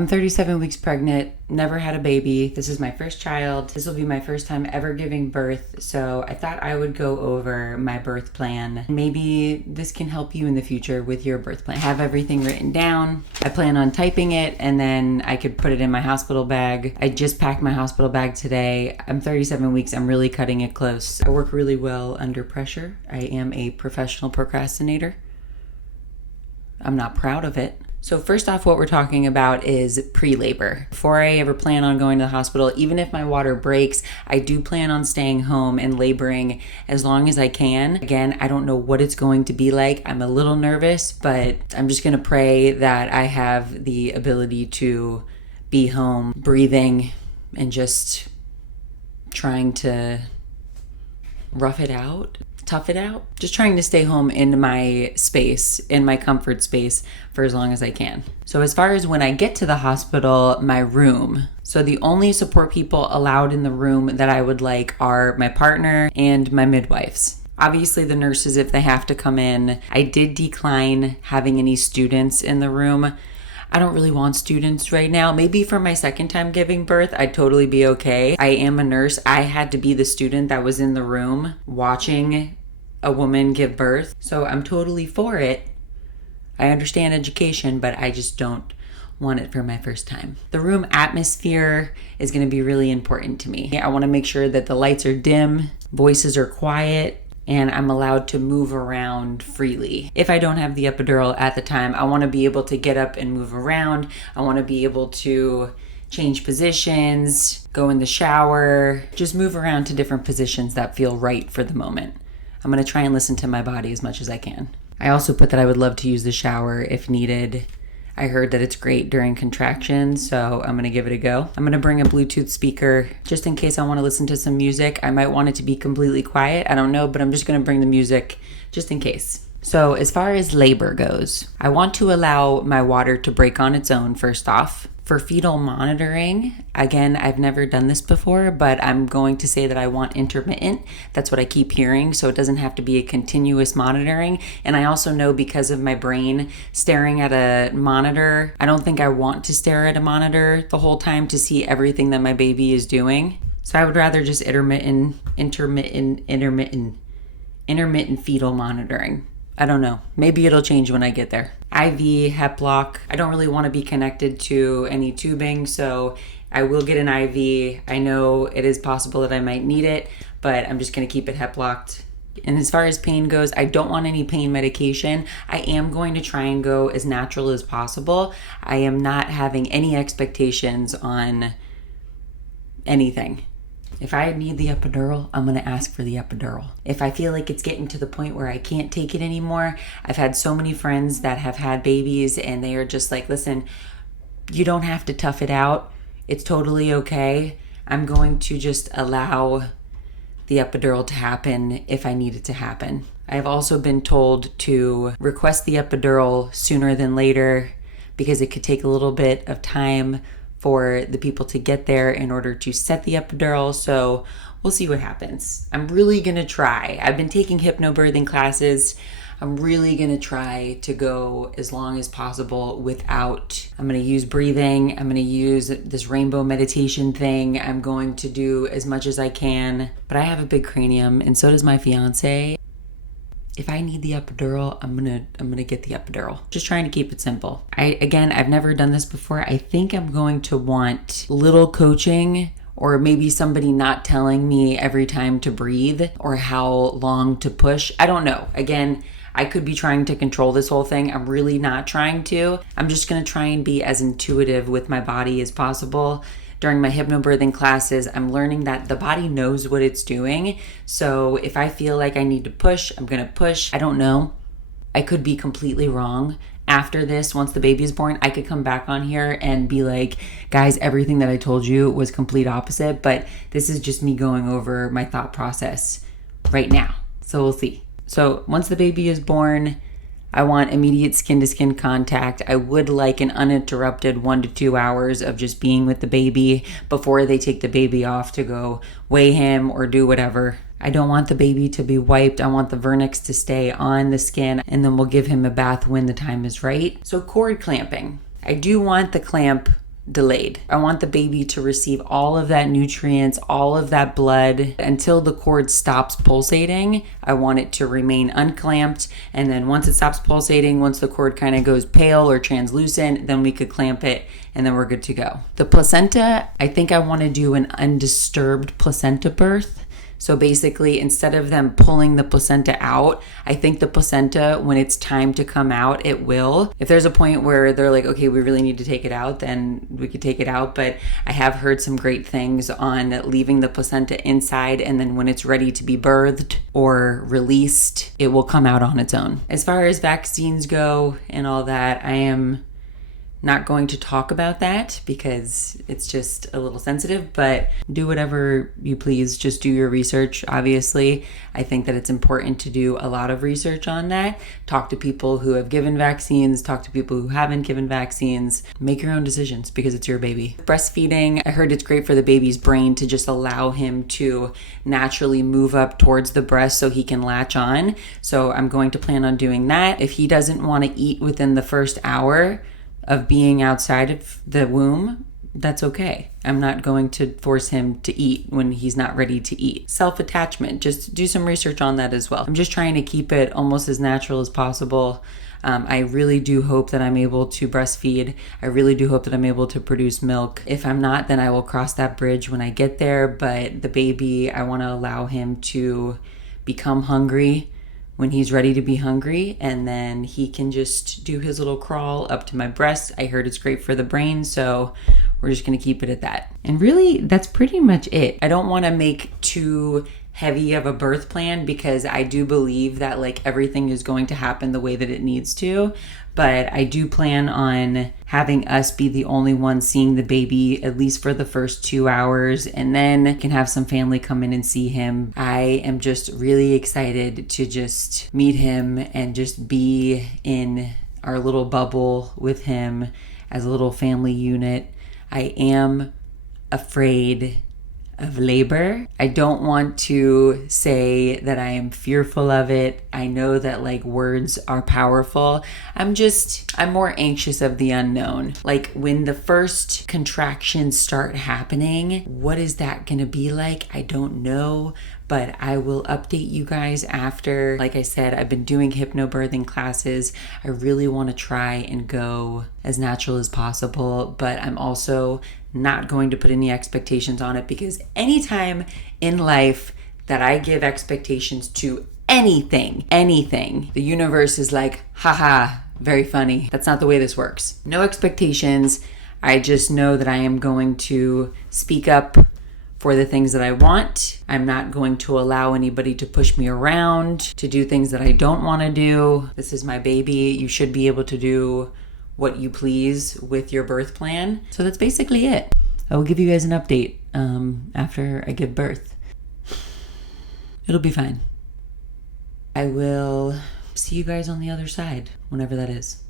I'm 37 weeks pregnant, never had a baby. This is my first child. This will be my first time ever giving birth. So I thought I would go over my birth plan. Maybe this can help you in the future with your birth plan. I have everything written down. I plan on typing it and then I could put it in my hospital bag. I just packed my hospital bag today. I'm 37 weeks. I'm really cutting it close. I work really well under pressure. I am a professional procrastinator. I'm not proud of it. So first off, what we're talking about is pre-labor. Before I ever plan on going to the hospital, even if my water breaks, I do plan on staying home and laboring as long as I can. Again, I don't know what it's going to be like. I'm a little nervous, but I'm just gonna pray that I have the ability to be home, breathing, and just trying to rough it out. Tough it out. Just trying to stay home in my space, in my comfort space for as long as I can. So as far as when I get to the hospital, my room. So the only support people allowed in the room that I would like are my partner and my midwives. Obviously the nurses, if they have to come in. I did decline having any students in the room. I don't really want students right now. Maybe for my second time giving birth, I'd totally be okay. I am a nurse. I had to be the student that was in the room watching a woman give birth. So I'm totally for it. I understand education, but I just don't want it for my first time. The room atmosphere is going to be really important to me. I want to make sure that the lights are dim, voices are quiet, and I'm allowed to move around freely. If I don't have the epidural at the time, I want to be able to get up and move around. I want to be able to change positions, go in the shower, just move around to different positions that feel right for the moment. I'm going to try and listen to my body as much as I can. I also put that I would love to use the shower if needed. I heard that it's great during contractions, so I'm going to give it a go. I'm going to bring a Bluetooth speaker just in case I want to listen to some music. I might want it to be completely quiet. I don't know, but I'm just going to bring the music just in case. So as far as labor goes, I want to allow my water to break on its own first off. For fetal monitoring, again, I've never done this before, but I'm going to say that I want intermittent. That's what I keep hearing, so it doesn't have to be a continuous monitoring. And I also know because of my brain staring at a monitor, I don't think I want to stare at a monitor the whole time to see everything that my baby is doing. So I would rather just intermittent fetal monitoring. I don't know. Maybe it'll change when I get there. IV, Heplock. I don't really want to be connected to any tubing, so I will get an IV. I know it is possible that I might need it, but I'm just going to keep it Heplocked. And as far as pain goes, I don't want any pain medication. I am going to try and go as natural as possible. I am not having any expectations on anything. If I need the epidural, I'm going to ask for the epidural. If I feel like it's getting to the point where I can't take it anymore, I've had so many friends that have had babies and they are just like, listen, you don't have to tough it out. It's totally okay. I'm going to just allow the epidural to happen if I need it to happen. I've also been told to request the epidural sooner than later because it could take a little bit of time for the people to get there in order to set the epidural. So we'll see what happens. I'm really gonna try. I've been taking hypnobirthing classes. I'm really gonna try to go as long as possible without. I'm gonna use breathing. I'm gonna use this rainbow meditation thing. I'm going to do as much as I can. But I have a big cranium and so does my fiance. If I need the epidural, I'm gonna get the epidural. Just trying to keep it simple. I've never done this before. I think I'm going to want little coaching or maybe somebody not telling me every time to breathe or how long to push. I don't know. Again, I could be trying to control this whole thing. I'm really not trying to. I'm just gonna try and be as intuitive with my body as possible. During my hypnobirthing classes, I'm learning that the body knows what it's doing. So if I feel like I need to push, I'm gonna push. I don't know. I could be completely wrong. After this, once the baby is born, I could come back on here and be like, guys, everything that I told you was complete opposite, but this is just me going over my thought process right now. So we'll see. So once the baby is born, I want immediate skin-to-skin contact. I would like an uninterrupted 1 to 2 hours of just being with the baby before they take the baby off to go weigh him or do whatever. I don't want the baby to be wiped. I want the vernix to stay on the skin, and then we'll give him a bath when the time is right. So cord clamping. I do want the clamp delayed. I want the baby to receive all of that nutrients, all of that blood until the cord stops pulsating. I want it to remain unclamped. And then once it stops pulsating, once the cord kind of goes pale or translucent, then we could clamp it and then we're good to go. The placenta, I think I want to do an undisturbed placenta birth. So basically, instead of them pulling the placenta out, I think the placenta, when it's time to come out, it will. If there's a point where they're like, okay, we really need to take it out, then we could take it out. But I have heard some great things on leaving the placenta inside, and then when it's ready to be birthed or released, it will come out on its own. As far as vaccines go and all that, I am not going to talk about that because it's just a little sensitive, but do whatever you please. Just do your research, obviously. I think that it's important to do a lot of research on that. Talk to people who have given vaccines, talk to people who haven't given vaccines. Make your own decisions because it's your baby. Breastfeeding, I heard it's great for the baby's brain to just allow him to naturally move up towards the breast so he can latch on. So I'm going to plan on doing that. If he doesn't want to eat within the first hour of being outside of the womb, that's okay. I'm not going to force him to eat when he's not ready to eat. Self-attachment, just do some research on that as well. I'm just trying to keep it almost as natural as possible. I really do hope that I'm able to breastfeed. I really do hope that I'm able to produce milk. If I'm not, then I will cross that bridge when I get there. But the baby, I want to allow him to become hungry when he's ready to be hungry, and then he can just do his little crawl up to my breast. I heard it's great for the brain, so we're just gonna keep it at that. And really, that's pretty much it. I don't wanna make too heavy of a birth plan because I do believe that like everything is going to happen the way that it needs to. But I do plan on having us be the only ones seeing the baby, at least for the first 2 hours, and then can have some family come in and see him. I am just really excited to just meet him and just be in our little bubble with him as a little family unit. I am afraid of labor. I don't want to say that I am fearful of it. I know that like words are powerful. I'm more anxious of the unknown. Like when the first contractions start happening, what is that gonna be like? I don't know, but I will update you guys after. Like I said, I've been doing hypnobirthing classes. I really want to try and go as natural as possible, but I'm also not going to put any expectations on it because anytime in life that I give expectations to anything, the universe is like, haha, very funny. That's not the way this works. No expectations. I just know that I am going to speak up for the things that I want. I'm not going to allow anybody to push me around to do things that I don't want to do. This is my baby. You should be able to do what you please with your birth plan. So that's basically it. I will give you guys an update after I give birth. It'll be fine. I will see you guys on the other side, whenever that is.